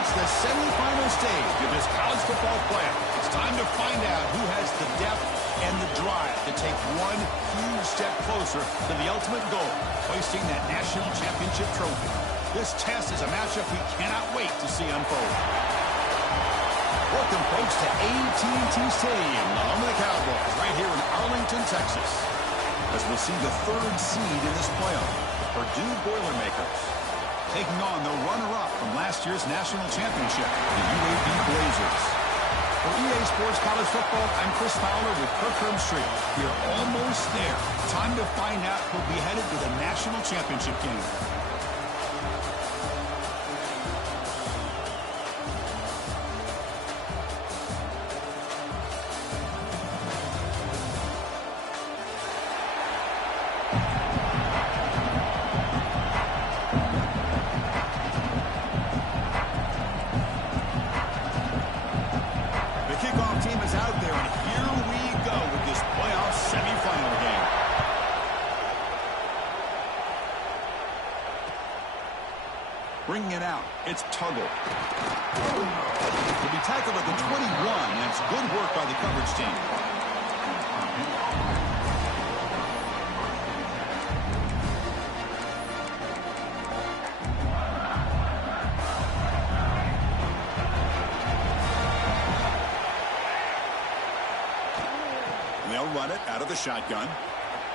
reached the semifinal stage of this college football playoff. It's time to find out who has the depth and the drive to take one huge step closer to the ultimate goal, hoisting that national championship trophy. This test is a matchup we cannot wait to see unfold. Welcome, folks, to AT&T Stadium, the home of the Cowboys, right here in Arlington, Texas, as we'll see the third seed in this playoff, the Purdue Boilermakers, taking on the runner-up from last year's national championship, the UAB Blazers. For EA Sports College Football, I'm Chris Fowler with Kirk Herbstreit. We're almost there. Time to find out who'll be headed to the national championship game. Bringing it out, it's Tuggle. He'll be tackled at the 21, and it's good work by the coverage team. They'll run it out of the shotgun.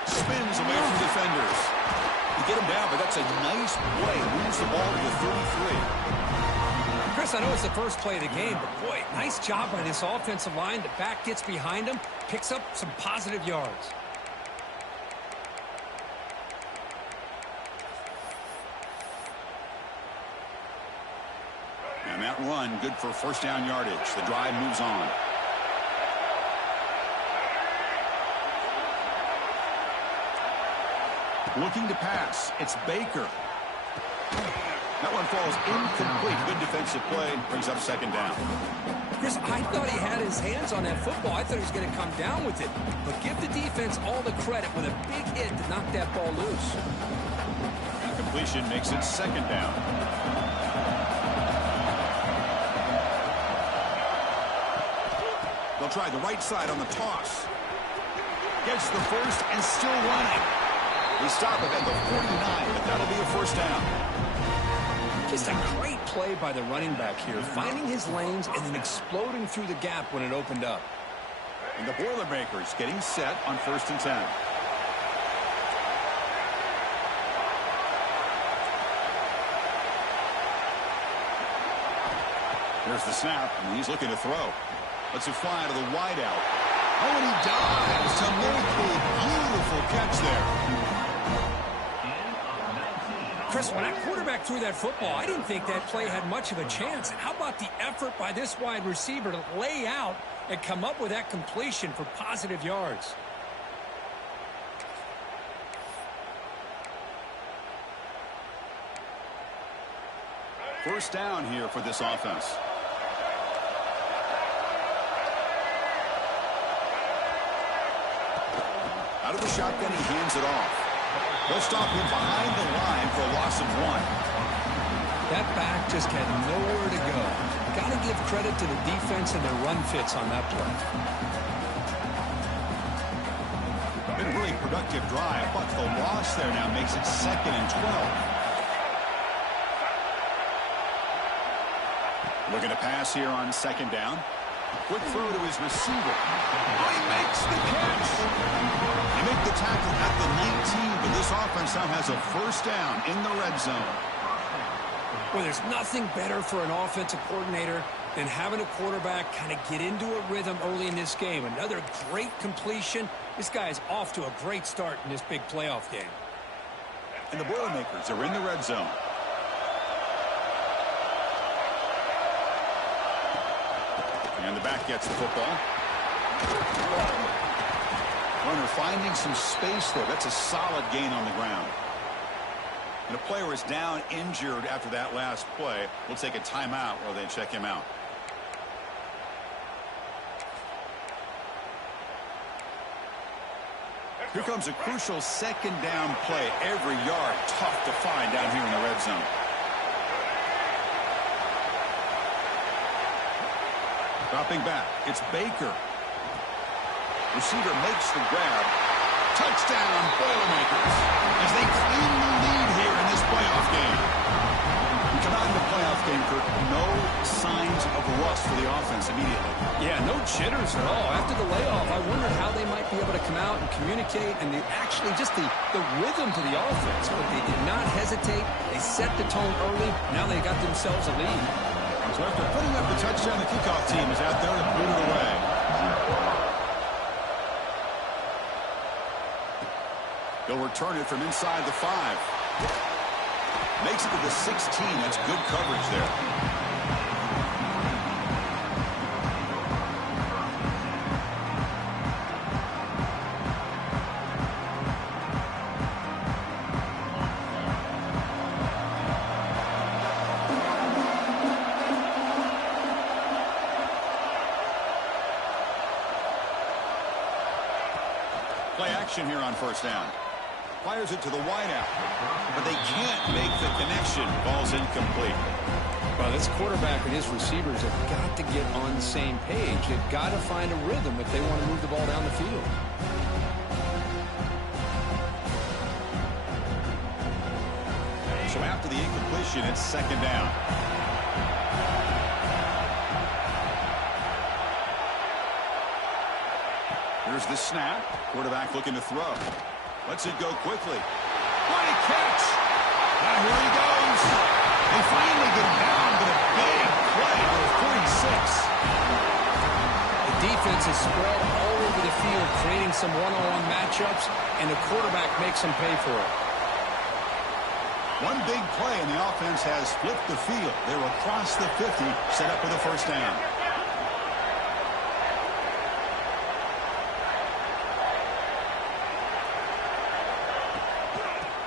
Spins away from defenders. You get him down, but that's a nice play. Moves the ball to the 33. Chris, I know it's the first play of the game, but boy, nice job by this offensive line. The back gets behind him, picks up some positive yards. And that run, good for first down yardage. The drive moves on. Looking to pass. It's Baker. That one falls incomplete. Good defensive play. Brings up second down. Chris, I thought he had his hands on that football. I thought he was going to come down with it. But give the defense all the credit with a big hit to knock that ball loose. That completion makes it second down. They'll try the right side on the toss. Gets the first and still running. They stop it at the 49, but that'll be a first down. Just a great play by the running back here, finding his lanes and then exploding through the gap when it opened up. And the Boilermakers getting set on 1st and 10. There's the snap, and he's looking to throw. Lets it fly to the wideout. Oh, and he dives to make a beautiful catch there. Chris, when that quarterback threw that football, I didn't think that play had much of a chance. How about the effort by this wide receiver to lay out and come up with that completion for positive yards? First down here for this offense. Out of the shotgun, he hands it off. They'll stop him behind the line for a loss of 1. That back just had nowhere to go. Got to give credit to the defense and their run fits on that play. Been a really productive drive, but the loss there now makes it 2nd and 12. Looking to pass here on 2nd down. Quick throw to his receiver. Oh, he makes the catch. They make the tackle at the 19, but this offense now has a 1st down in the red zone. Well, there's nothing better for an offensive coordinator than having a quarterback kind of get into a rhythm early in this game. Another great completion. This guy is off to a great start in this big playoff game. And the Boilermakers are in the red zone. And the back gets the football. Runner finding some space there. That's a solid gain on the ground. And a player is down injured after that last play. We'll take a timeout while they check him out. Here comes a crucial 2nd down play. Every yard tough to find down here in the red zone. Dropping back, it's Baker. Receiver makes the grab. Touchdown, Boilermakers, as they claim the lead here in this playoff game. We come out in the playoff game, Kirk, no signs of rust for the offense immediately. Yeah, no jitters at all. After the layoff, I wondered how they might be able to come out and communicate, and actually just the rhythm to the offense. But they did not hesitate. They set the tone early. Now they got themselves a lead. So after putting up the touchdown, the kickoff team is out there to boot it away. They'll return it from inside the 5. Makes it to the 16. That's good coverage there. Play action here on 1st down. Fires it to the wideout, but they can't make the connection. Ball's incomplete. Well, this quarterback and his receivers have got to get on the same page. They've got to find a rhythm if they want to move the ball down the field. So after the incompletion, it's 2nd down. Here's the snap. Quarterback looking to throw. Lets it go quickly. What a catch! Now here he goes. They finally get him down, but a big play for 46. The defense is spread all over the field, creating some one-on-one matchups, and the quarterback makes them pay for it. One big play, and the offense has flipped the field. They're across the 50, set up with a 1st down.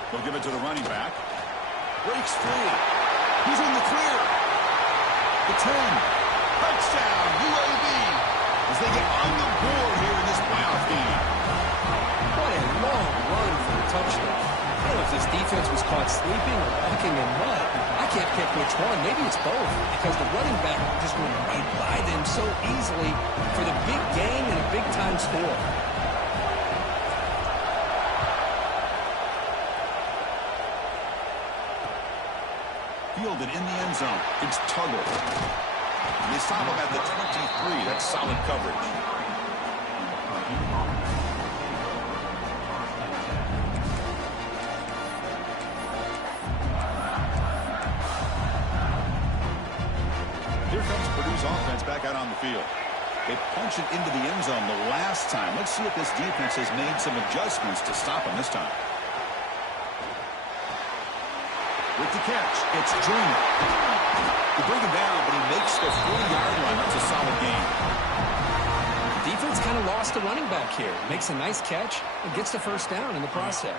They'll give it to the running back. Breaks free. He's in the clear. The 10. Touchdown, UAB, as they get on the board here in this playoff game. What a long run for a touchdown. I don't know if this defense was caught sleeping or walking in mud. I can't pick which one. Maybe it's both, because the running back just went right by them so easily for the big gain and a big-time score. Fielded in the end zone. It's Tuggle. And they stop him at the 23. That's solid coverage. field. They punch it into the end zone the last time. Let's see if this defense has made some adjustments to stop him this time. With the catch, it's Junior. They bring him down, but he makes the 40-yard line. That's a solid gain. Defense kind of lost the running back here. Makes a nice catch and gets the first down in the process.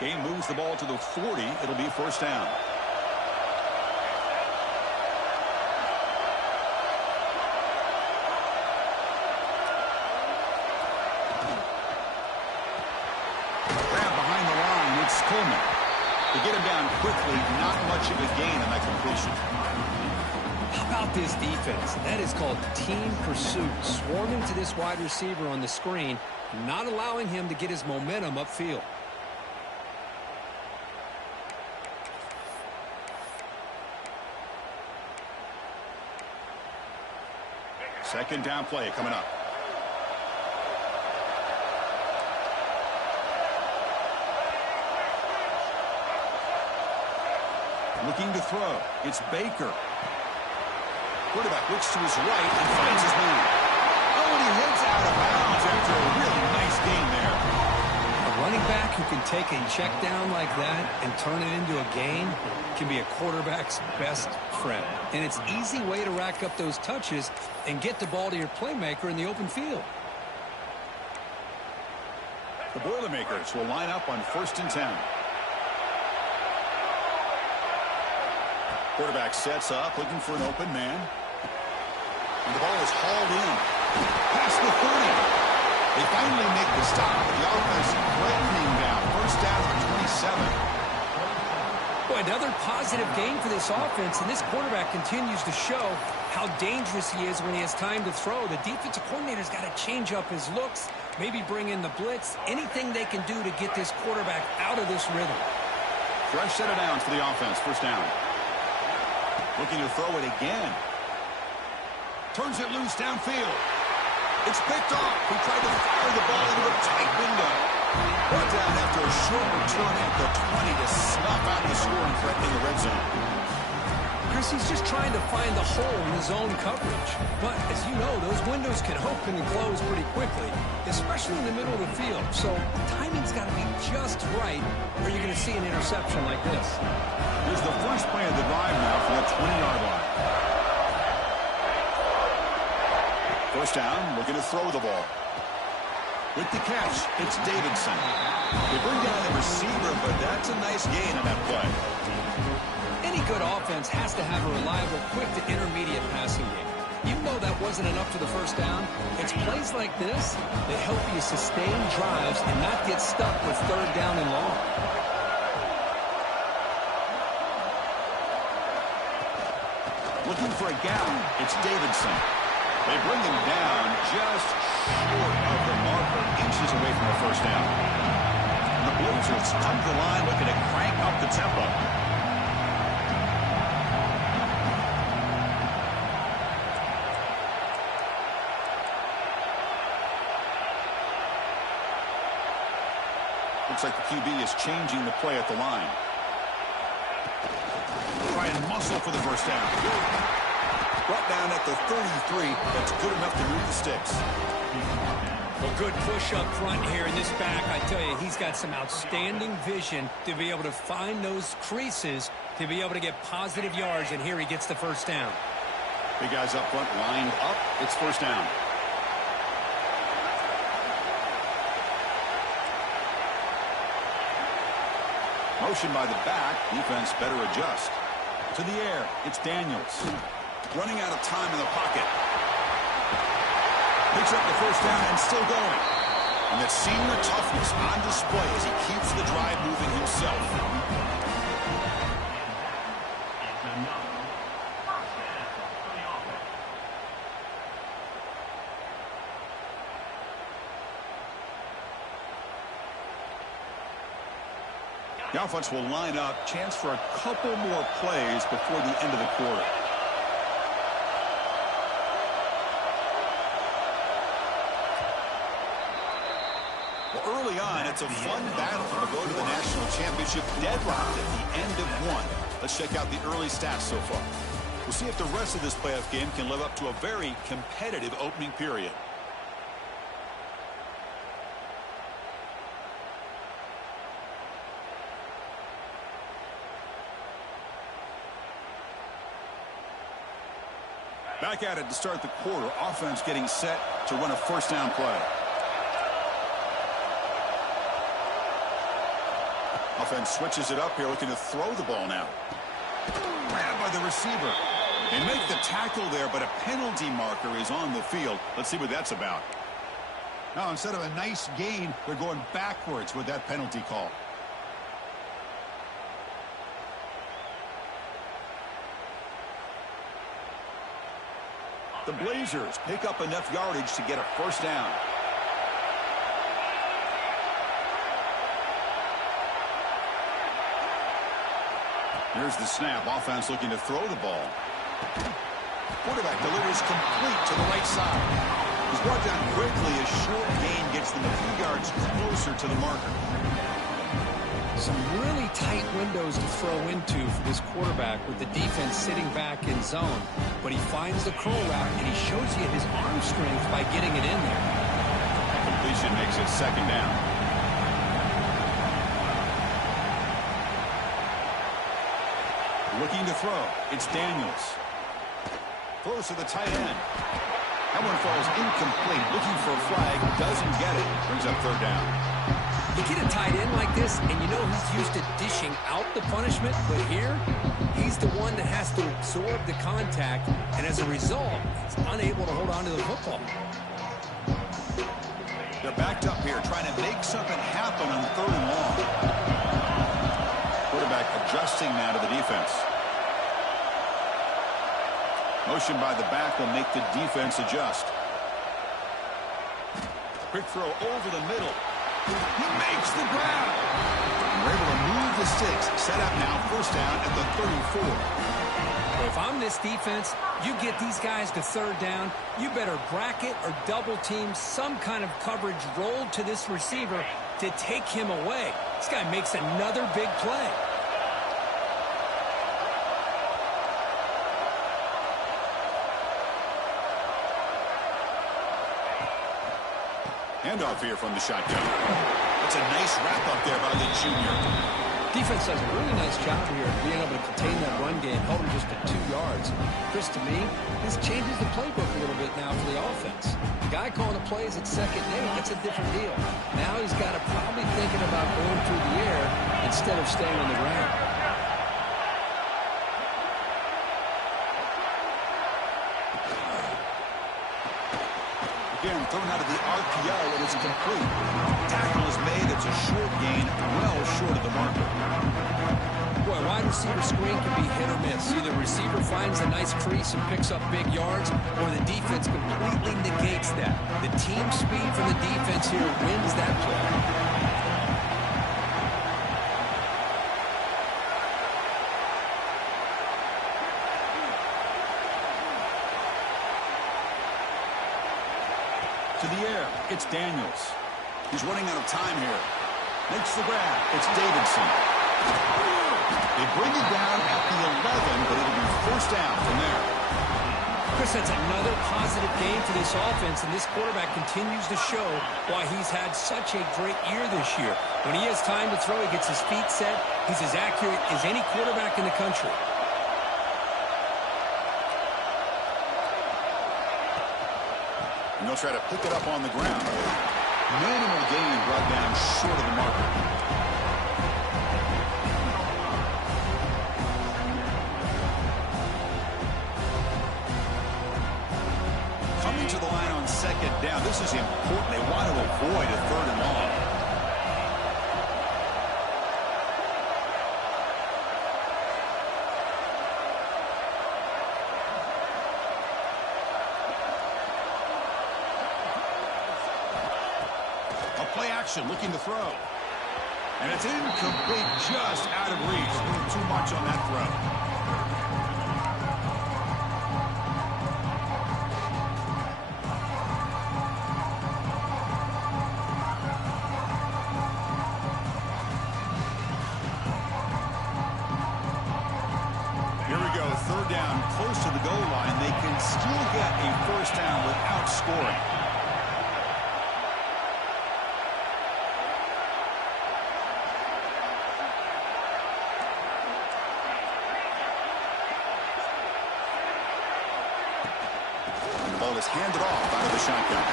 Game moves the ball to the 40. It'll be first down. Grab behind the line. It's Coleman. To get him down quickly, not much of a gain on that completion. How about this defense? That is called team pursuit. Swarming to this wide receiver on the screen, not allowing him to get his momentum upfield. Second down play coming up. Looking to throw. It's Baker. Quarterback looks to his right and finds his man. Oh, and he heads out of bounds after a really nice game there. A running back who can take a check down like that and turn it into a gain can be a quarterback's best friend. And it's an easy way to rack up those touches and get the ball to your playmaker in the open field. The Boilermakers will line up on 1st and 10. Quarterback sets up, looking for an open man. And the ball is hauled in. Past the 30. They finally make the stop. The offense threatening down. First down for 27. Boy, another positive game for this offense, and this quarterback continues to show how dangerous he is when he has time to throw. The defensive coordinator's got to change up his looks, maybe bring in the blitz, anything they can do to get this quarterback out of this rhythm. Fresh set of downs for the offense. First down. Looking to throw it again. Turns it loose downfield. It's picked off. He tried to fire the ball into a tight window. Brought down after a short return at the 20 to snuff out the score and threatening the red zone. Chris, he's just trying to find the hole in his own coverage. But, as you know, those windows can open and close pretty quickly, especially in the middle of the field. So, timing's got to be just right, or you're going to see an interception like this. Here's the first play of the drive now for the 20-yard line. First down, looking to throw the ball. With the catch, it's Davidson. They bring down the receiver, but that's a nice gain on that play. Any good offense has to have a reliable, quick to intermediate passing game. Even though that wasn't enough for the first down, it's plays like this that help you sustain drives and not get stuck with third down and long. Looking for a gap, it's Davidson. They bring him down just short of the marker, inches away from the first down. And the Blazers come to the line looking to crank up the tempo. Looks like the QB is changing the play at the line. Try and muscle for the first down. Brought down at the 33. That's good enough to move the sticks. Well, good push up front here in this back. I tell you, he's got some outstanding vision to be able to find those creases, to be able to get positive yards, and here he gets the first down. Big guys up front lined up. It's first down. Motion by the back. Defense better adjust. To the air. It's Daniels. Running out of time in the pocket. Picks up the first down and still going. And that senior toughness on display as he keeps the drive moving himself. The offense will line up. Chance for a couple more plays before the end of the quarter. Well, early on, it's a fun battle to go to the national championship deadlocked at the end of one. Let's check out the early stats so far. We'll see if the rest of this playoff game can live up to a very competitive opening period. Back at it to start the quarter. Offense getting set to run a first down play. Offense switches it up here, looking to throw the ball now. Grabbed by the receiver. They make the tackle there, but a penalty marker is on the field. Let's see what that's about. Now, instead of a nice gain, they're going backwards with that penalty call. The Blazers pick up enough yardage to get a first down. Here's the snap. Offense looking to throw the ball. Quarterback delivers complete to the right side. He's brought down quickly. A short gain gets them a few yards closer to the marker. Some really tight windows to throw into for this quarterback with the defense sitting back in zone. But he finds the curl route, and he shows you his arm strength by getting it in there. Completion makes it second down. Looking to throw. It's Daniels. Throws to the tight end. That one falls incomplete. Looking for a flag. Doesn't get it. Brings up third down. You get a tight end like this, and you know he's used to dishing out the punishment, but here, he's the one that has to absorb the contact, and as a result, he's unable to hold on to the football. They're backed up here, trying to make something happen on third and long. Quarterback adjusting now to the defense. Motion by the back will make the defense adjust. Quick throw over the middle. He makes the grab. We're able to move the sticks. Set up now, first down at the 34. Well, if I'm this defense, you get these guys to third down, you better bracket or double team some kind of coverage rolled to this receiver to take him away. This guy makes another big play. Handoff here from the shotgun. That's a nice wrap-up there by the junior. Defense does a really nice job here of being able to contain that run game, holding just to 2 yards. Chris, to me, this changes the playbook a little bit now for the offense. The guy calling the plays at second and 8, that's a different deal. Now he's got to probably thinking about going through the air instead of staying on the ground. Again, thrown out of the RPO, and it's complete. Tackle is made. It's a short gain, well short of the marker. Boy, wide receiver screen can be hit or miss. Either receiver finds a nice crease and picks up big yards, or the defense completely negates that. The team speed from the defense here wins that play. To the air, it's Daniels. He's running out of time here. Makes the grab. It's Davidson. They bring it down at the 11, but it'll be first down from there. Chris, that's another positive game for this offense, and this quarterback continues to show why he's had such a great year this year. When he has time to throw, he gets his feet set. He's as accurate as any quarterback in the country. And they'll try to pick it up on the ground. Minimal gain brought down short of the marker. Coming to the line on second down. This is important. They want to avoid a third and long. Play action, looking to throw. And it's incomplete, just out of reach. A little too much on that throw. third down close to the goal line, they can still get a first down without scoring. The ball is handed off out of the shotgun.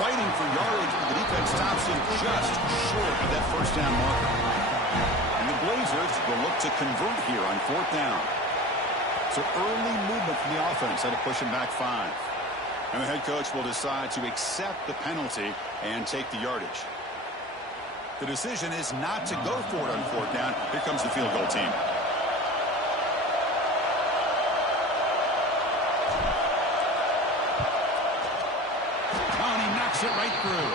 Fighting for yardage, but the defense stops him just short of that first down marker. And the Blazers will look to convert here on fourth down. So early movement from the offense had to push him back 5. And the head coach will decide to accept the penalty and take the yardage. The decision is not to go for it on fourth down. Here comes the field goal team. It right through.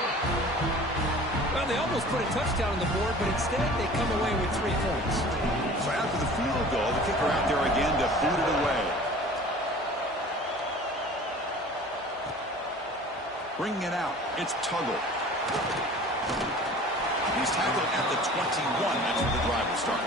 Well, they almost put a touchdown on the board, but instead they come away with 3 points. So after the field goal, the kicker out there again to boot it away. Bringing it out, it's Tuggle. He's tackled at the 21. That's where the drive will start.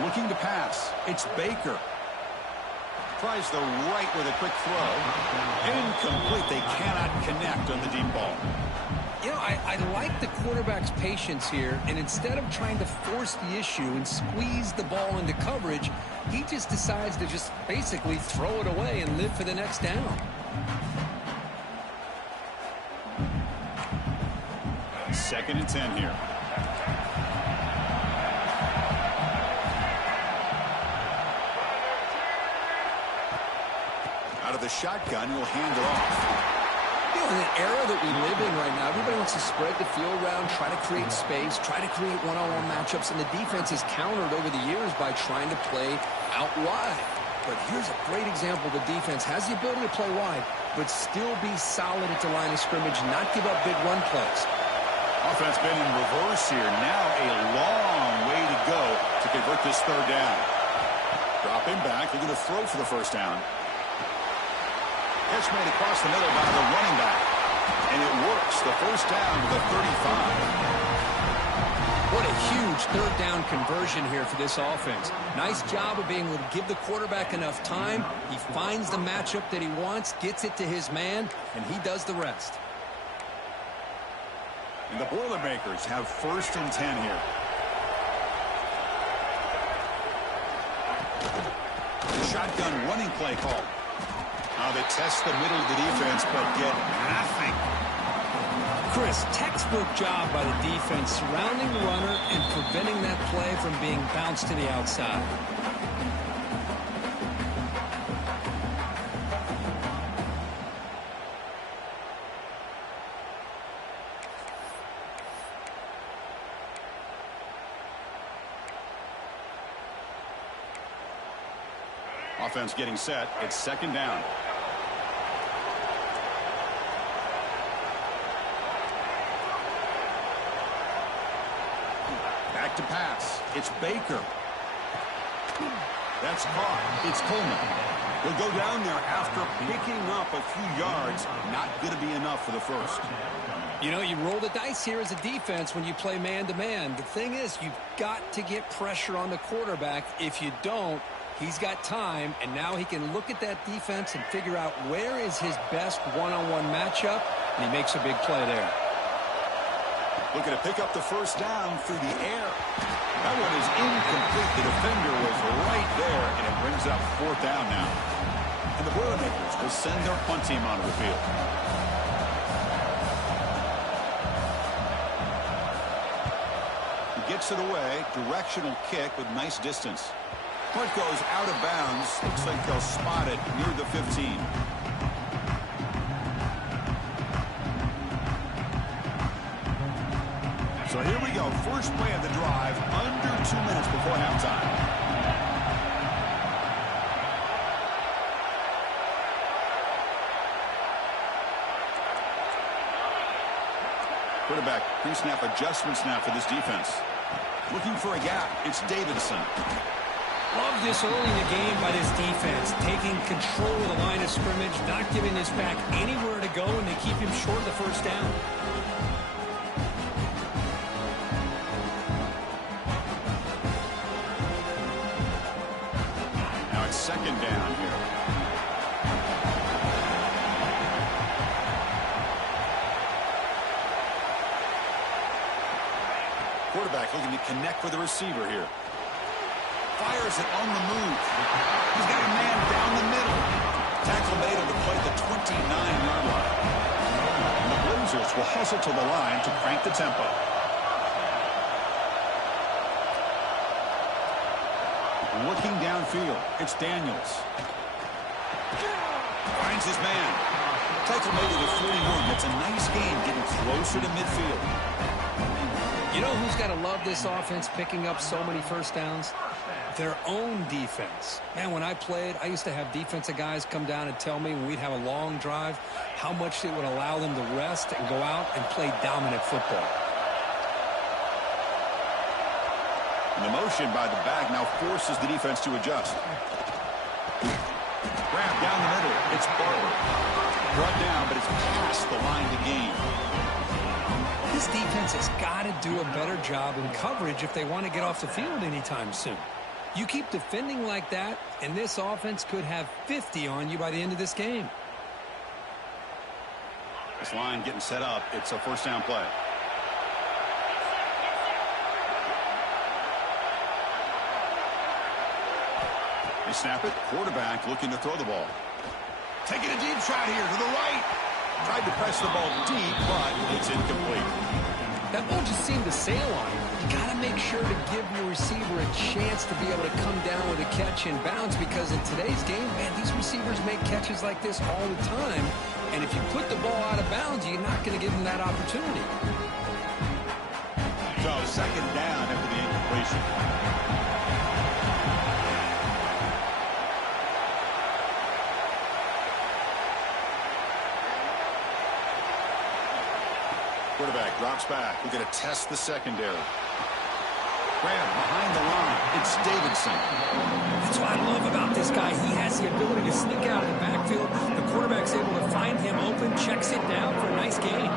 Looking to pass. It's Baker. Tries the right with a quick throw. Incomplete. They cannot connect on the deep ball. You know, I like the quarterback's patience here, and instead of trying to force the issue and squeeze the ball into coverage, he just decides to just basically throw it away and live for the next down. Second and 10 here. Out of the shotgun, he'll hand it off. You know, in an era that we live in right now, everybody wants to spread the field around, try to create space, try to create one-on-one matchups, and the defense has countered over the years by trying to play out wide. But here's a great example. The defense has the ability to play wide, but still be solid at the line of scrimmage, not give up big run plays. Offense been in reverse here. Now a long way to go to convert this third down. Drop him back. They're going to throw for the first down. Catch made across the middle by the running back. And it works. The first down to the 35. What a huge third down conversion here for this offense. Nice job of being able to give the quarterback enough time. He finds the matchup that he wants, gets it to his man, and he does the rest. And the Boilermakers have first and 10 here. The shotgun running play call. Now they test the middle of the defense, but get nothing. Chris, textbook job by the defense surrounding the runner and preventing that play from being bounced to the outside. Offense getting set. It's second down. Back to pass. It's Baker. That's caught. It's Coleman. He'll go down there after picking up a few yards. Not going to be enough for the first. You know, you roll the dice here as a defense when you play man-to-man. The thing is, you've got to get pressure on the quarterback. If you don't, he's got time, and now he can look at that defense and figure out where is his best one-on-one matchup, and he makes a big play there. Looking to pick up the first down through the air. That one is incomplete. The defender was right there, and it brings up fourth down now. And the Boilermakers will send their punt team onto the field. He gets it away. Directional kick with nice distance. Punt goes out of bounds. Looks like they'll spot it near the 15. So here we go. First play of the drive, under 2 minutes before halftime. Quarterback pre-snap adjustments now for this defense. Looking for a gap. It's Davidson. Love this early in the game by this defense. Taking control of the line of scrimmage, not giving this back anywhere to go, and they keep him short of the first down. Now it's second down here. Quarterback looking to connect with the receiver here. Fires it on the move. He's got a man down the middle. Tackle made on the play at the 29-yard line. And the Blazers will hustle to the line to crank the tempo. Looking downfield, it's Daniels. Finds his man. Tackle made at the 41. That's a nice game, getting closer to midfield. You know who's got to love this offense picking up so many first downs? Their own defense. Man, when I played, I used to have defensive guys come down and tell me when we'd have a long drive how much it would allow them to rest and go out and play dominant football. And the motion by the back now forces the defense to adjust. Grab down the middle. It's Barber. Brought down, but it's past the line to gain. This defense has got to do a better job in coverage if they want to get off the field anytime soon. You keep defending like that, and this offense could have 50 on you by the end of this game. This line getting set up. It's a first down play. They snap it. Quarterback looking to throw the ball. Taking a deep shot here to the right. Tried to press the ball deep, but it's incomplete. That ball just seemed to sail on him. You got to make sure to give your receiver a chance to be able to come down with a catch and bounce, because in today's game, man, these receivers make catches like this all the time. And if you put the ball out of bounds, you're not going to give them that opportunity. So second down after the incompletion. Quarterback drops back. We're going to test the secondary. Grab behind the line. It's Davidson. That's what I love about this guy. He has the ability to sneak out of the backfield. The quarterback's able to find him open, checks it down for a nice gain.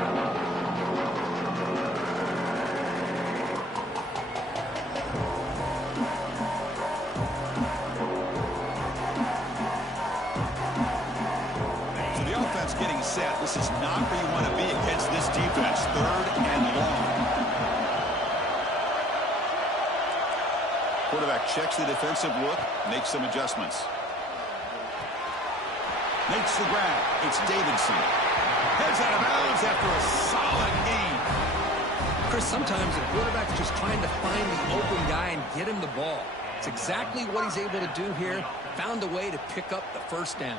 So the offense getting set. This is not where you want to be against this defense. Third and long. Quarterback checks the defensive look, makes some adjustments. Makes the grab. It's Davidson. Heads out of bounds after a solid gain. Chris, sometimes the quarterback's just trying to find the open guy and get him the ball. It's exactly what he's able to do here. Found a way to pick up the first down.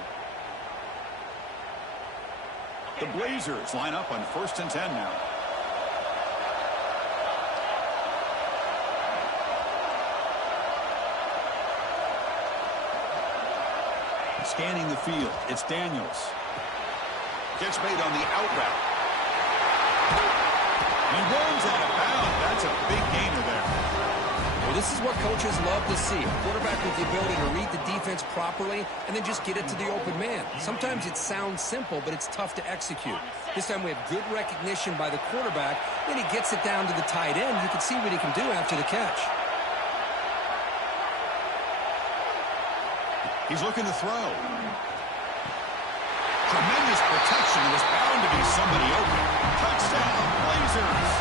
The Blazers line up on 1st and 10 now. Scanning the field, it's Daniels. Gets made on the out route. He runs out of bounds. That's a big gainer there. Well, this is what coaches love to see. A quarterback with the ability to read the defense properly and then just get it to the open man. Sometimes it sounds simple, but it's tough to execute. This time we have good recognition by the quarterback. Then he gets it down to the tight end. You can see what he can do after the catch. He's looking to throw. Tremendous protection. There's bound to be somebody open. Touchdown, Blazers.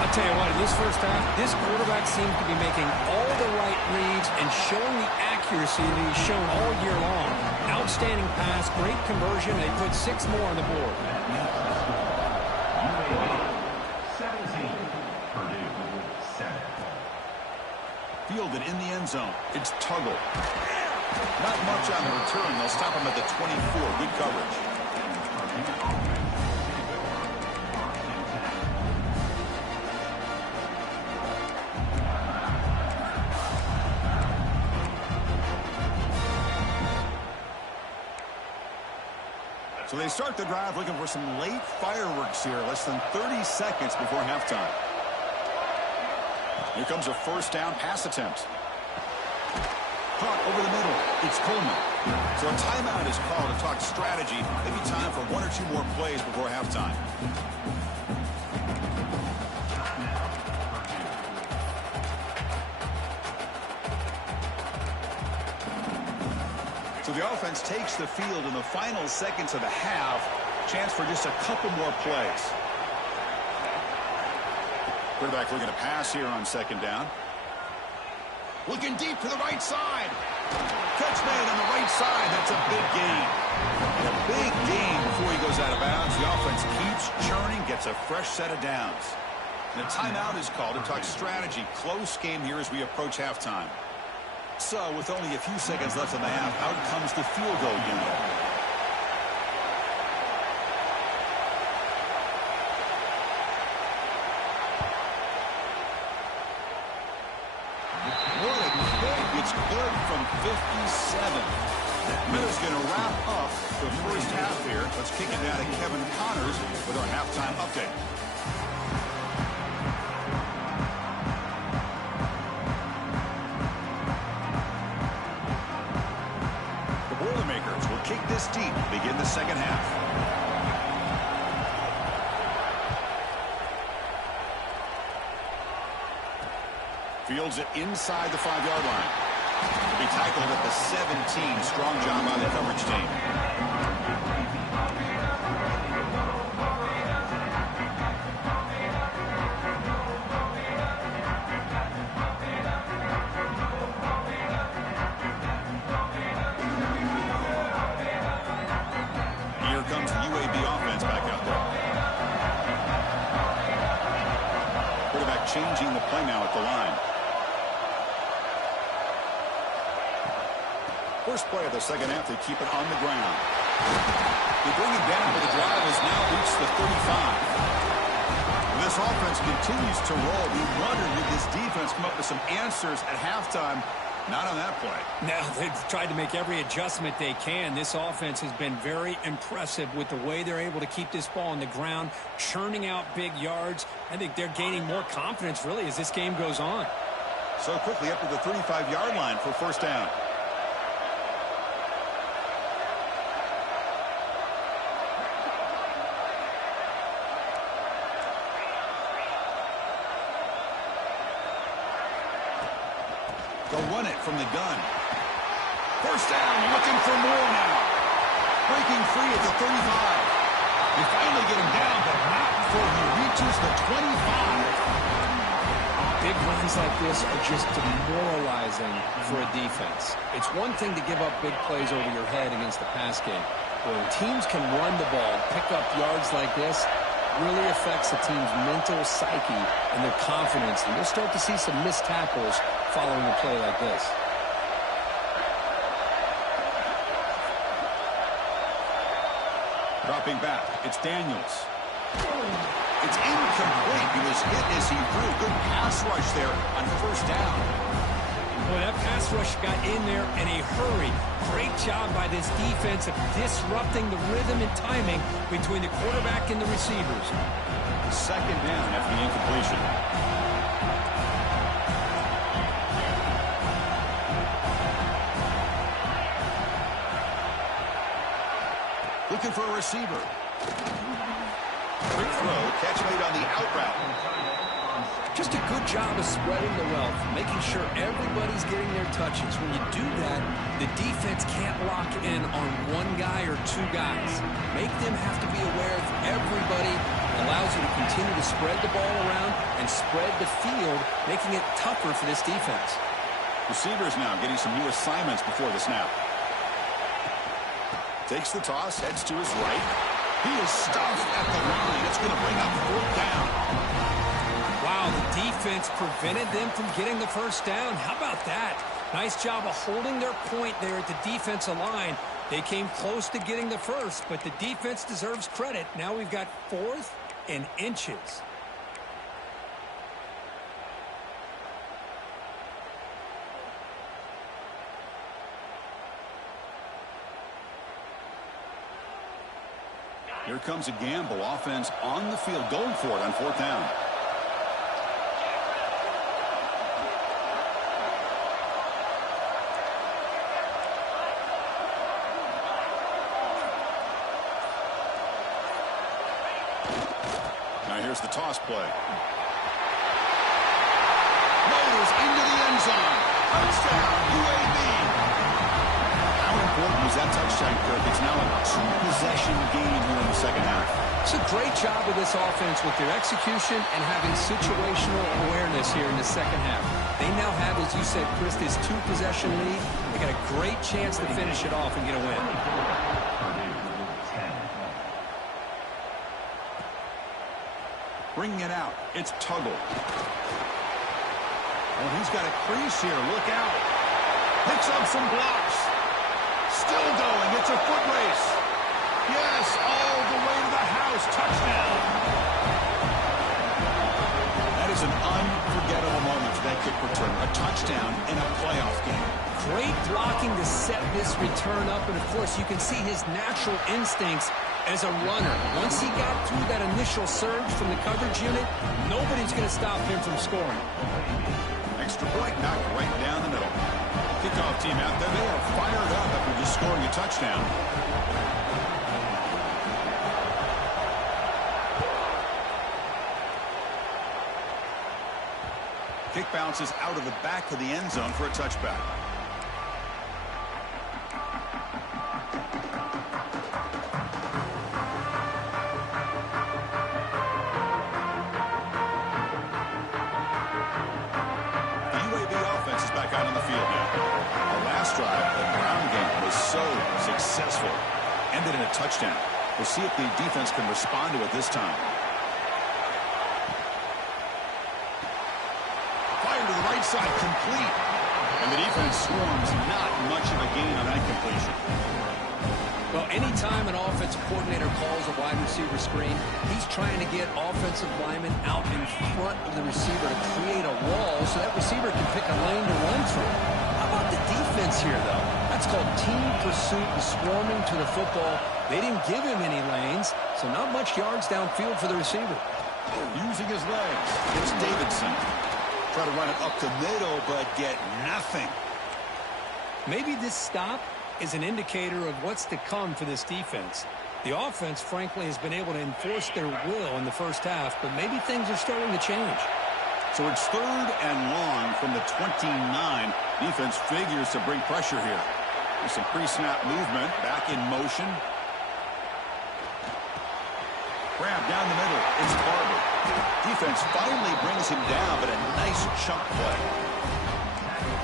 I'll tell you what, in this first half, this quarterback seems to be making all the right reads and showing the accuracy that he's shown all year long. Outstanding pass, great conversion. They put 6 more on the board. UAB 17, Purdue 7. Fielded in the end zone. It's Tuggle. Not much on the return. They'll stop him at the 24. Good coverage. So So they start the drive looking for some late fireworks here, less than 30 seconds before halftime. Here comes a first down pass attempt. Caught over the middle. It's Coleman. So a timeout is called to talk strategy. Maybe time for one or two more plays before halftime. So the offense takes the field in the final seconds of the half. Chance for just a couple more plays. Quarterback looking to pass here on second down. Looking deep to the right side. Catch made on the right side. That's a big gain. And a big gain before he goes out of bounds. The offense keeps churning, gets a fresh set of downs. And a timeout is called to talk strategy. Close game here as we approach halftime. So with only a few seconds left in the half, out comes the field goal unit. What a kick. It's good from 57. Miller's going to wrap up the first half here. Let's kick it down to Kevin Connors with our halftime update. Kick this deep to begin the second half. Fields it inside the 5-yard line. To be tackled at the 17. Strong job by the coverage team. Comes the UAB offense back out there. Quarterback changing the play now at the line. First play of the second half, they keep it on the ground. They bring it down, but the drive has now reached the 35. This offense continues to roll. We wondered, would this defense come up with some answers at halftime? Not on that play. No, they've tried to make every adjustment they can. This offense has been very impressive with the way they're able to keep this ball on the ground, churning out big yards. I think they're gaining more confidence, really, as this game goes on. So quickly up to the 35-yard line for first down. They'll run it from the gun. First down, looking for more now. Breaking free at the 35. They finally get him down, but not before he reaches the 25. Big runs like this are just demoralizing for a defense. It's one thing to give up big plays over your head against the pass game. But when teams can run the ball, pick up yards like this, really affects the team's mental psyche and their confidence. And you'll start to see some missed tackles following a play like this. Dropping back, it's Daniels. It's incomplete. He was hit as he threw a good pass rush there on first down. Well, that pass rush got in there in a hurry. Great job by this defense of disrupting the rhythm and timing between the quarterback and the receivers. Second down after the incompletion. Looking for a receiver. Quick throw, catch made on the out route. Just a good job of spreading the wealth, making sure everybody's getting their touches. When you do that, the defense can't lock in on one guy or two guys. Make them have to be aware of everybody. It allows you to continue to spread the ball around and spread the field, making it tougher for this defense. Receivers now getting some new assignments before the snap. Takes the toss, heads to his right. He is stuffed at the line. It's going to bring up fourth down. Wow, the defense prevented them from getting the first down. How about that? Nice job of holding their point there at the defensive line. They came close to getting the first, but the defense deserves credit. Now we've got fourth and inches. Here comes a gamble. Offense on the field, going for it on 4th down. Now here's the toss play. Motors into the end zone. Touchdown, UAB. How important was that touchdown, Kirk? It's now a 2-possession game here in the second half. It's a great job with this offense with their execution and having situational awareness here in the second half. They now have, as you said, Chris, this 2-possession lead. They got a great chance to finish it off and get a win. Bringing it out. It's Tuggle. Oh, he's got a crease here. Look out. Picks up some blocks. Still going. It's a foot race. Yes, all the way to the house. Touchdown. That is an unforgettable moment for that kick return. A touchdown in a playoff game. Great blocking to set this return up. And, of course, you can see his natural instincts as a runner. Once he got through that initial surge from the coverage unit, nobody's going to stop him from scoring. Extra point knocked right down the middle. Kickoff team out there. They are fired up after just scoring a touchdown. Kick bounces out of the back of the end zone for a touchback. Ended in a touchdown. We'll see if the defense can respond to it this time. Fire to the right side, complete. And the defense swarms. Not much of a gain on that completion. Well, anytime an offensive coordinator calls a wide receiver screen, he's trying to get offensive linemen out in front of the receiver to create a wall so that receiver can pick a lane to run through. How about the defense here, though? That's called team pursuit and swarming to the football. They didn't give him any lanes, so not much yards downfield for the receiver. Using his legs. It's Davidson. Try to run it up the middle, but get nothing. Maybe this stop is an indicator of what's to come for this defense. The offense, frankly, has been able to enforce their will in the first half, but maybe things are starting to change. So it's 3rd and long from the 29. Defense figures to bring pressure here. There's some pre-snap movement. Back in motion. Grab down the middle. It's Barber. Defense finally brings him down, but a nice chunk play.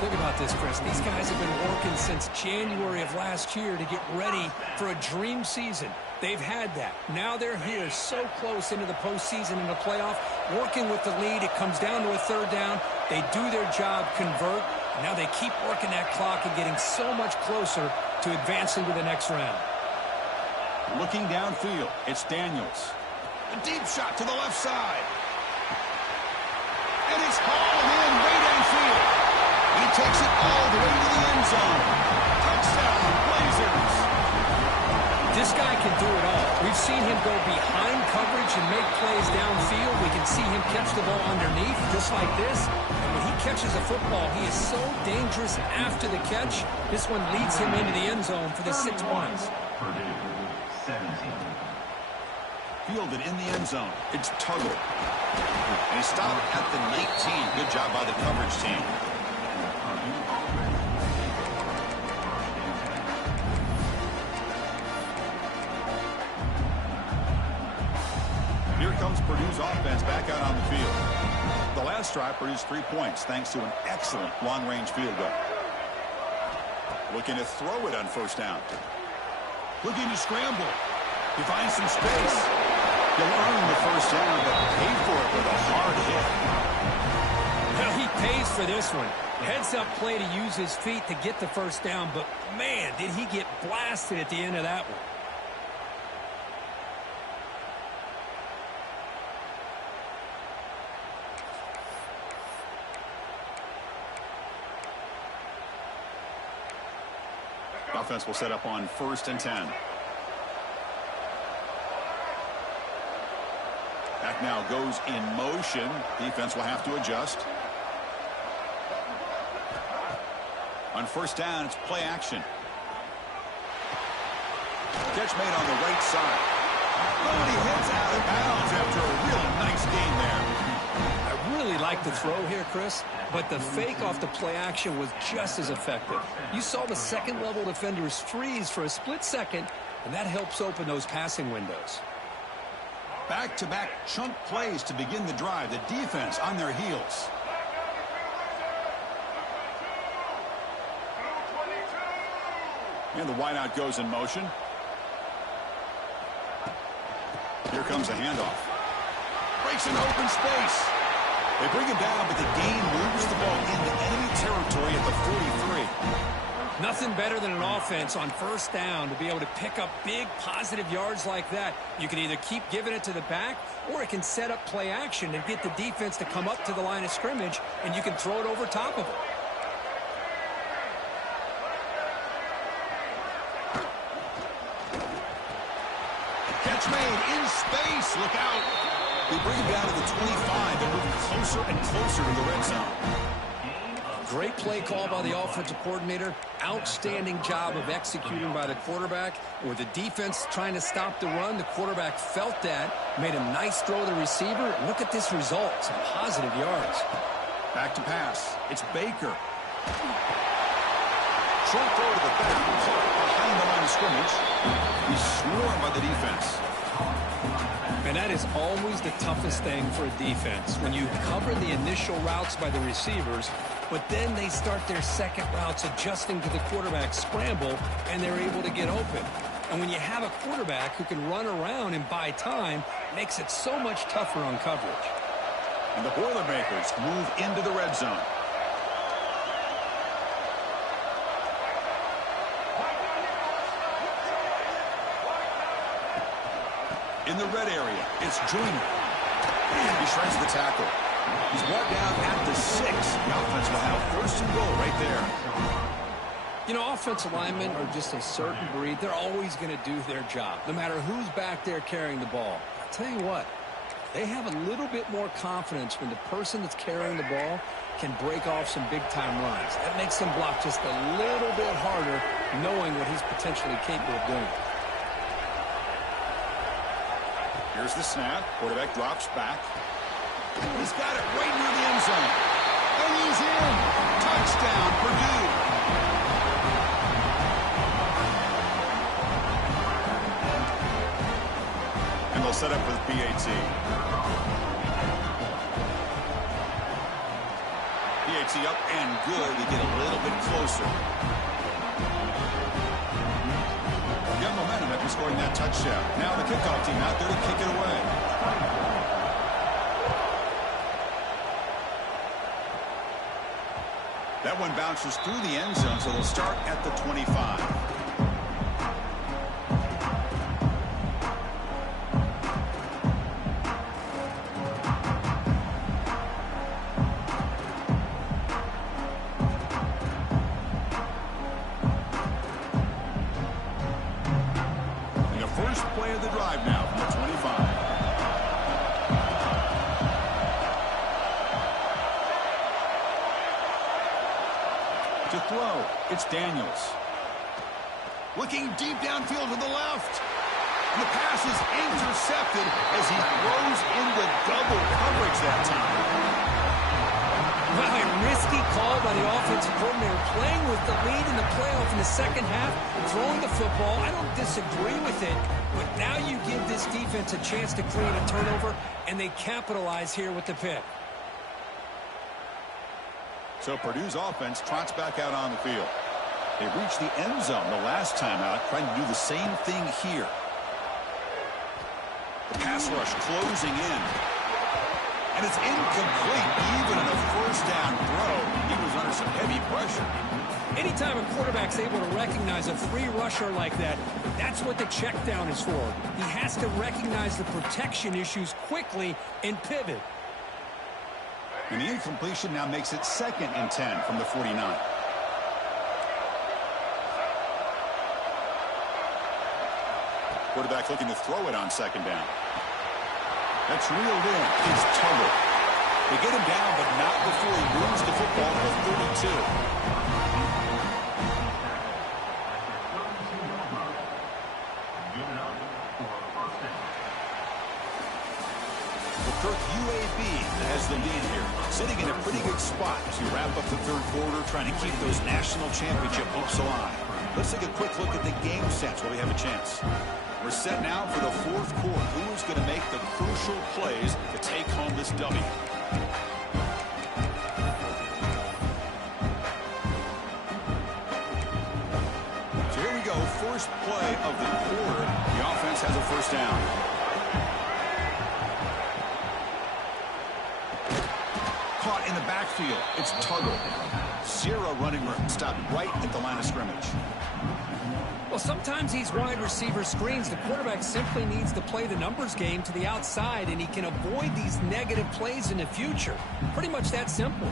Think about this, Chris. These guys have been working since January of last year to get ready for a dream season. They've had that. Now they're here so close into the postseason and the playoff, working with the lead. It comes down to a 3rd down. They do their job, convert. Now they keep working that clock and getting so much closer to advancing to the next round. Looking downfield, it's Daniels. A deep shot to the left side. And it's hauled in way downfield. He takes it all the way to the end zone. Touchdown, Blazers. This guy can do it all. We've seen him go behind coverage and make plays downfield. We can see him catch the ball underneath, just like this. And when he catches a football, he is so dangerous after the catch. This one leads him into the end zone for the 6 points. Purdue, 17. Fielded in the end zone. It's Tuggle. And he stopped at the 19. Good job by the coverage team. Here comes Purdue's offense back out on the field. The last drive produced 3 points thanks to an excellent long-range field goal. Looking to throw it on 1st down. Looking to scramble. He finds some space. He'll earn the 1st down, but pay for it with a hard hit. Well, he pays for this one. Heads-up play to use his feet to get the 1st down, but, man, did he get blasted at the end of that one. Offense will set up on 1st and 10. now goes in motion. Defense will have to adjust. On first down, it's play action. Catch made on the right side. Oh, and he heads out of bounds after a real nice gain there. I really like the throw here, Chris, but the fake off the play action was just as effective. You saw the second-level defenders freeze for a split second, and that helps open those passing windows. Back-to-back chunk plays to begin the drive. The defense on their heels. And the wideout goes in motion. Here comes a handoff. Breaks an open space. They bring him down, but the gain moves the ball into enemy territory at the 43. Nothing better than an offense on first down to be able to pick up big positive yards like that. You can either keep giving it to the back, or it can set up play action and get the defense to come up to the line of scrimmage, and you can throw it over top of it. Catch made in space. Look out. They bring him down to the 25. They're moving closer and closer to the red zone. Great play call by the offensive coordinator. Outstanding job of executing by the quarterback. With the defense trying to stop the run, the quarterback felt that, made a nice throw to the receiver. Look at this result. Some positive yards. Back to pass. It's Baker. Short throw to the back. Behind the line of scrimmage. He's swarmed by the defense. And that is always the toughest thing for a defense, when you cover the initial routes by the receivers, but then they start their second routes adjusting to the quarterback scramble, and they're able to get open. And when you have a quarterback who can run around and buy time, it makes it so much tougher on coverage. And the Boilermakers move into the red zone. In the red area, it's Joyner. And he shreds the tackle. He's brought down at the 6. The offense will have first and goal right there. You know, offensive linemen are just a certain breed. They're always going to do their job, no matter who's back there carrying the ball. I'll tell you what, they have a little bit more confidence when the person that's carrying the ball can break off some big-time runs. That makes them block just a little bit harder, knowing what he's potentially capable of doing. Here's the snap. Quarterback drops back. He's got it right near the end zone. And he's in. Touchdown, Purdue. And they'll set up for the PAT. PAT up and good. They get a little bit closer. Got momentum after scoring that touchdown. Now the kickoff team out there to kick it away. That one bounces through the end zone, so they'll start at the 25. To throw, it's Daniels. Looking deep downfield to the left. And the pass is intercepted as he throws into double coverage that time. Well, a risky call by the offensive coordinator, playing with the lead in the playoff in the second half, throwing the football. I don't disagree with it, but now you give this defense a chance to create a turnover, and they capitalize here with the pick. So Purdue's offense trots back out on the field. They reached the end zone the last time out, trying to do the same thing here. The pass rush closing in. And it's incomplete, even in a first down throw. He was under some heavy pressure. Anytime a quarterback's able to recognize a free rusher like that, that's what the check down is for. He has to recognize the protection issues quickly and pivot. And the incompletion now makes it 2nd and 10 from the 49. Quarterback looking to throw it on 2nd down. That's reeled in. It's Tuggle. They get him down, but not before he moves the football to 32. UAB has the lead here, sitting in a pretty good spot as you wrap up the third quarter, trying to keep those national championship hopes alive. Let's take a quick look at the game stats while we have a chance. We're set now for the fourth quarter. Who is going to make the crucial plays to take home this W? So here we go, first play of the quarter. The offense has a first down. Caught in the backfield. It's Tuggle. Sierra running stop right at the line of scrimmage. Well, sometimes these wide receiver screens, the quarterback simply needs to play the numbers game to the outside, and he can avoid these negative plays in the future. Pretty much that simple.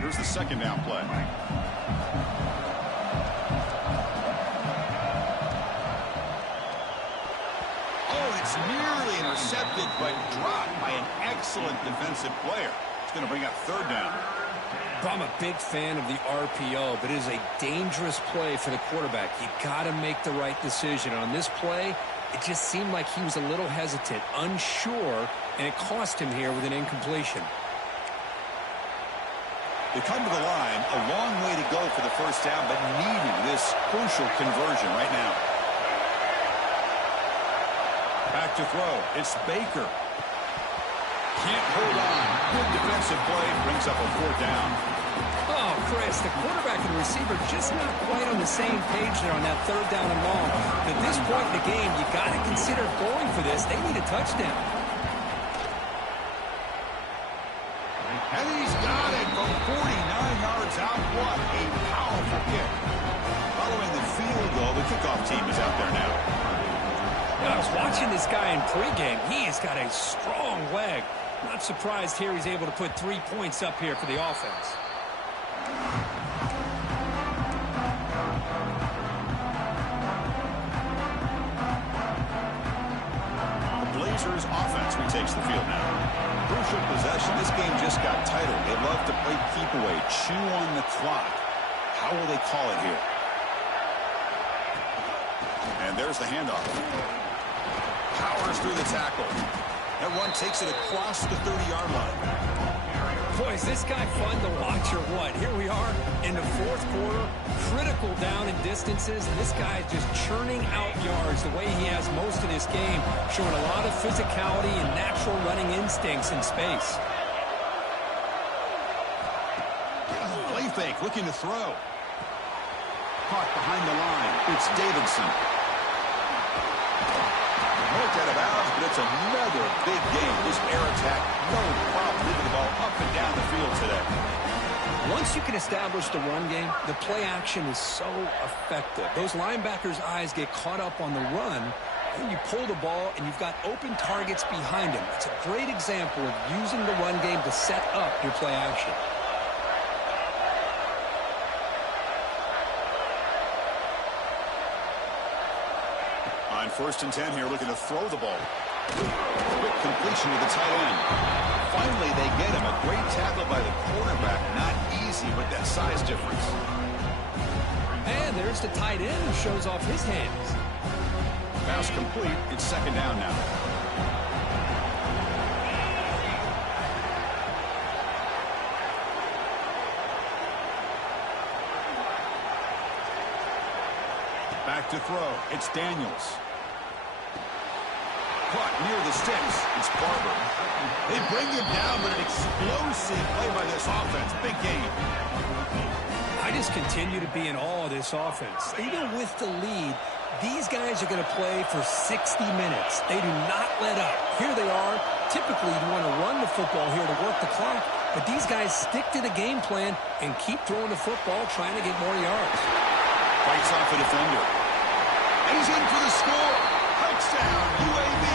Here's the second down play. It's nearly intercepted, but dropped by an excellent defensive player. It's going to bring up third down. I'm a big fan of the RPO, but it is a dangerous play for the quarterback. You got to make the right decision. On this play, it just seemed like he was a little hesitant, unsure, and it cost him here with an incompletion. They come to the line, a long way to go for the first down, but needing this crucial conversion right now. Back to throw. It's Baker. Can't hold on. Good defensive play. Brings up a fourth down. Oh, Chris, the quarterback and the receiver just not quite on the same page there on that third down and long. At this point in the game, you got to consider going for this. They need a touchdown. And he's got it from 49 yards out. What a powerful kick. Following the field goal, the kickoff team is out there now. I was watching this guy in pregame. He has got a strong leg. Not surprised here he's able to put 3 points up here for the offense. The Blazers offense retakes the field now. Crucial possession. This game just got tighter. They love to play keep away, chew on the clock. How will they call it here? And there's the handoff. Powers through the tackle. That run takes it across the 30-yard line. Boy, is this guy fun to watch or what? Here we are in the fourth quarter, critical down in distances, and this guy is just churning out yards the way he has most of this game, showing a lot of physicality and natural running instincts in space. Play fake, looking to throw. Caught behind the line. It's Davidson. Worked out of bounds, but it's another big game. This air attack, no problem moving the ball up and down the field today. Once you can establish the run game, the play action is so effective. Those linebackers' eyes get caught up on the run, and you pull the ball, and you've got open targets behind him. It's a great example of using the run game to set up your play action. On 1st and 10 here, looking to throw the ball. Quick completion to the tight end. Finally, they get him. A great tackle by the quarterback. Not easy, but that size difference. And there's the tight end who shows off his hands. Pass complete. It's second down now. Back to throw. It's Daniels. Caught near the sticks. It's Barber. They bring him down, but an explosive play by this offense. Big game. I just continue to be in awe of this offense. Even with the lead, these guys are going to play for 60 minutes. They do not let up. Here they are. Typically, you want to run the football here to work the clock, but these guys stick to the game plan and keep throwing the football, trying to get more yards. Fights off a defender. And he's in for the score. Touchdown, UAB.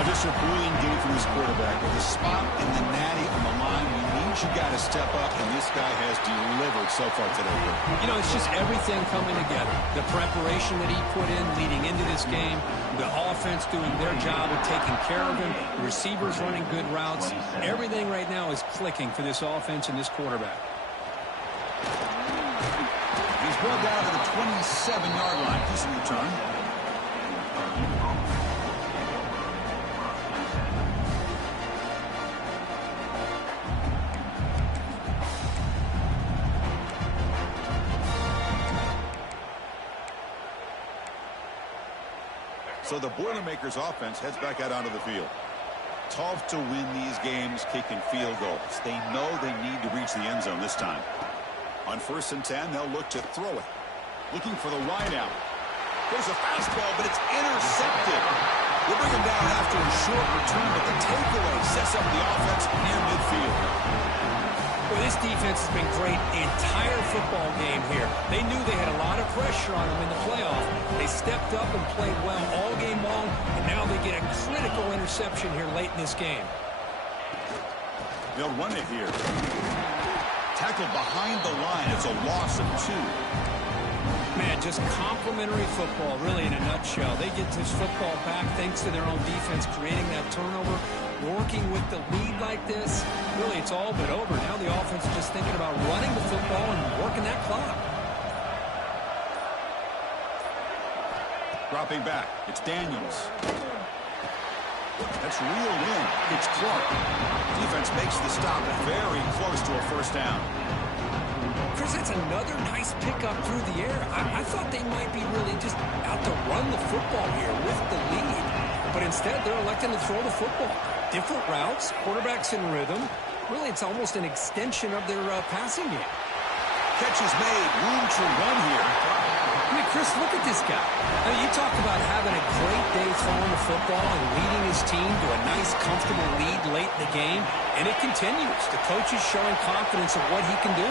Just a brilliant game from this quarterback. With the spot and the natty on the line, we need you got to step up, and this guy has delivered so far today. You know, it's just everything coming together. The preparation that he put in leading into this game, the offense doing their job of taking care of him, the receivers running good routes. Everything right now is clicking for this offense and this quarterback. He's brought down to the 27-yard line. Decent return. So the Boilermakers offense heads back out onto the field. Tough to win these games kicking field goals. They know they need to reach the end zone this time. On 1st and 10, they'll look to throw it. Looking for the wide out. There's a fastball, but it's intercepted. We'll bring him down after a short return, but the takeaway sets up the offense near midfield. Well, this defense has been great the entire football game here. They knew they had a lot of pressure on them in the playoff. They stepped up and played well all game long, and now they get a critical interception here late in this game. They'll run it here. Tackled behind the line. It's a loss of 2. Man, just complimentary football, really, in a nutshell. They get this football back thanks to their own defense, creating that turnover, working with the lead like this. Really, it's all but over. Now the offense is just thinking about running the football and working that clock. Dropping back. It's Daniels. That's reeled in. It's Clark. Defense makes the stop very close to a first down. Chris, that's another nice pickup through the air. I thought they might be really just out to run the football here with the lead. But instead, they're electing to throw the football. Different routes, quarterbacks in rhythm. Really, it's almost an extension of their passing game. Catch is made. Room to run here. I mean, Chris, look at this guy. I mean, you talk about having a great day throwing the football and leading his team to a nice, comfortable lead late in the game, and it continues. The coach is showing confidence of what he can do.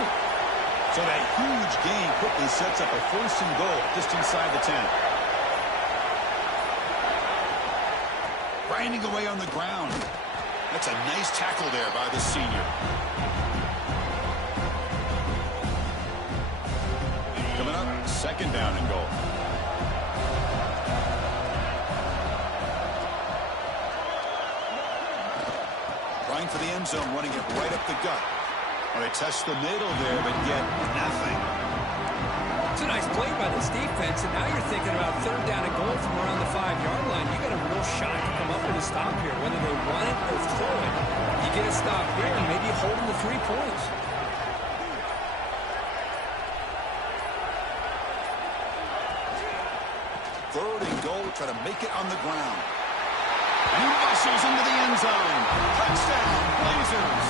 So that huge gain quickly sets up a 1st and goal just inside the 10. Grinding away on the ground. That's a nice tackle there by the senior. Coming up, 2nd down and goal. Trying for the end zone, running it right up the gut. Well, they test the middle there, but get nothing. It's a nice play by this defense, and now you're thinking about 3rd down and goal from around the 5-yard line. You got a real shot to come up with a stop here, whether they run it or throw it. You get a stop here and maybe hold them to 3 points. Third and goal, try to make it on the ground. And he muscles into the end zone. Touchdown, Blazers.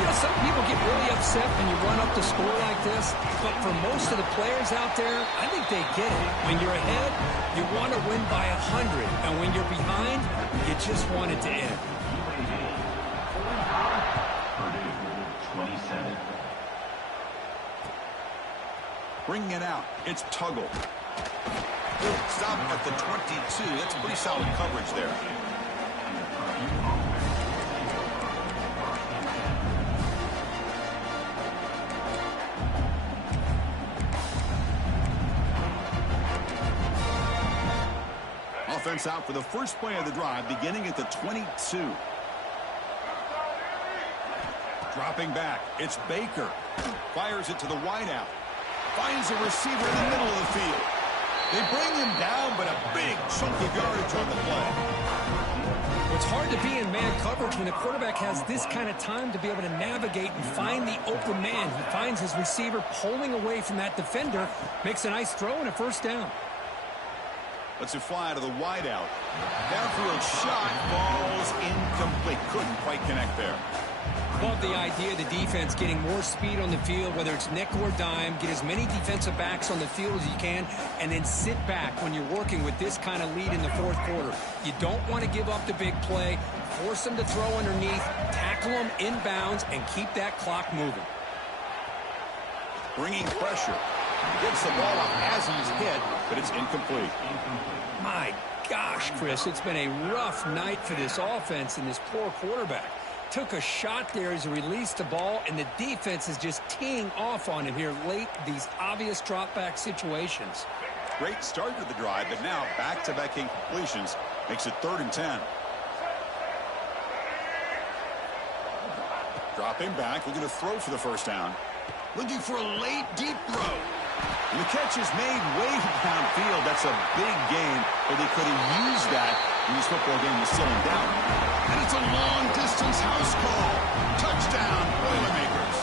You know, some people get really upset when you run up the score like this, but for most of the players out there, I think they get it. When you're ahead, you want to win by 100, and when you're behind, you just want it to end. Purdue, 27. Bringing it out, it's Tuggle. Stop at the 22. That's pretty solid coverage there. Offense out for the first play of the drive, beginning at the 22. Dropping back, it's Baker. Fires it to the wideout. Finds a receiver in the middle of the field. They bring him down, but a big chunk of yardage on the play. It's hard to be in man coverage when the quarterback has this kind of time to be able to navigate and find the open man. He finds his receiver pulling away from that defender, makes a nice throw and a first down. Lets it fly to the wideout. Downfield shot falls incomplete. Couldn't quite connect there. Love the idea of the defense getting more speed on the field, whether it's nickel or dime, get as many defensive backs on the field as you can, and then sit back when you're working with this kind of lead in the 4th quarter. You don't want to give up the big play, force them to throw underneath, tackle them inbounds, and keep that clock moving. Bringing pressure. Gets the ball up as he's hit, but it's incomplete. My Gosh, Chris, it's been a rough night for this offense and this poor quarterback. Took a shot there as he released the ball, and the defense is just teeing off on him here late, these obvious drop-back situations. Great start to the drive, but now back-to-back incompletions makes it 3rd and 10. Dropping back, looking to throw for the first down. Looking for a late, deep throw. And the catch is made way downfield. That's a big gain, but they could have used that when this football game was slowing down. And it's a long-distance house call. Touchdown, Boilermakers.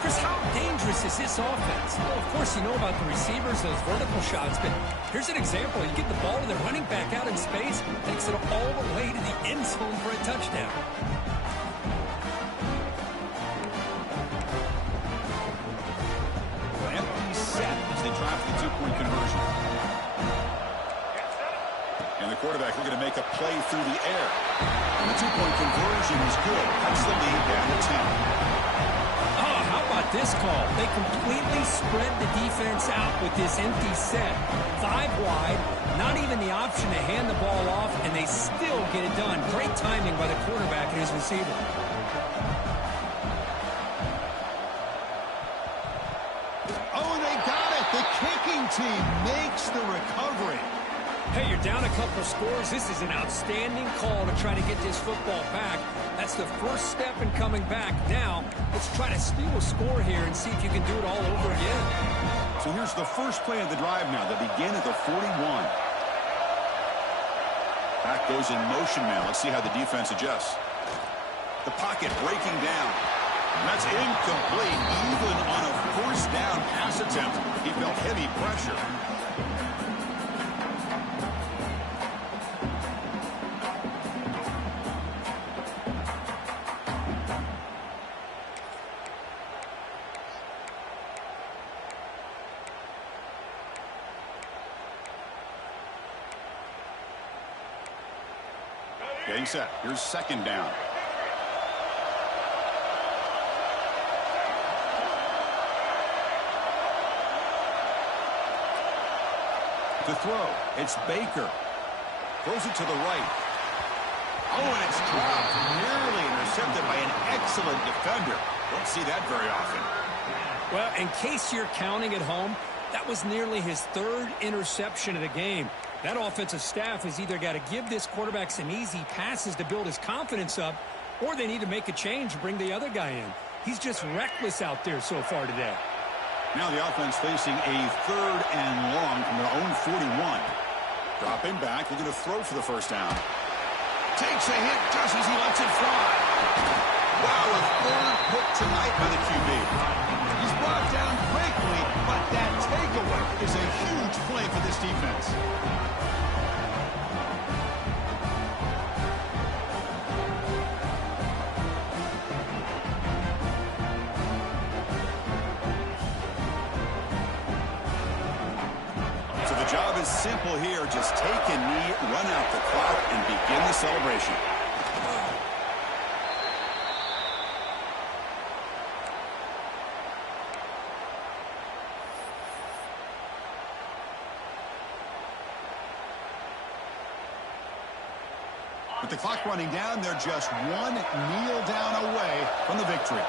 Chris, how dangerous is this offense? Well, of course, you know about the receivers, those vertical shots, but here's an example. You get the ball to the running back out in space, takes it all the way to the end zone for a touchdown. As they try for the two-point conversion. And the quarterback looking to make a play through the air. And the two-point conversion is good. Cuts the lead down to 10. Oh, how about this call? They completely spread the defense out with this empty set. 5 wide, not even the option to hand the ball off, and they still get it done. Great timing by the quarterback and his receiver. Team makes the recovery. Hey, you're down a couple scores. This is an outstanding call to try to get this football back. That's the first step in coming back. Now, let's try to steal a score here and see if you can do it all over again. So here's the first play of the drive now. They begin at the 41. Back goes in motion now. Let's see how the defense adjusts. The pocket breaking down. And that's incomplete. Even on a first down pass attempt, he felt heavy pressure. Getting set. Here's 2nd down. To throw, it's Baker. Throws it to the right. Oh, and it's dropped. Nearly intercepted by an excellent defender. Don't see that very often. Well, in case you're counting at home, that was nearly his 3rd interception of the game. That offensive staff has either got to give this quarterback some easy passes to build his confidence up, or they need to make a change and bring the other guy in. He's just reckless out there so far today. Now the offense facing a 3rd and long from their own 41. Dropping back, looking to throw for the first down. Takes a hit just as he lets it fly. Wow, a 3rd pick tonight by the QB. He's brought down quickly, but that takeaway is a huge play for this defense. Job is simple here. Just take a knee, run out the clock, and begin the celebration. With the clock running down, they're just one kneel down away from the victory.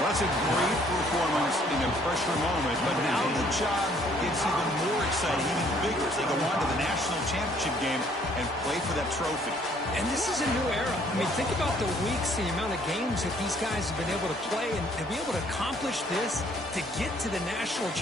Well, that's a great performance in a pressure moment, but now the job gets even more exciting, even bigger as they go on to the national championship game and play for that trophy. And this is a new era. I mean, think about the weeks, the amount of games that these guys have been able to play, and to be able to accomplish this, to get to the national championship.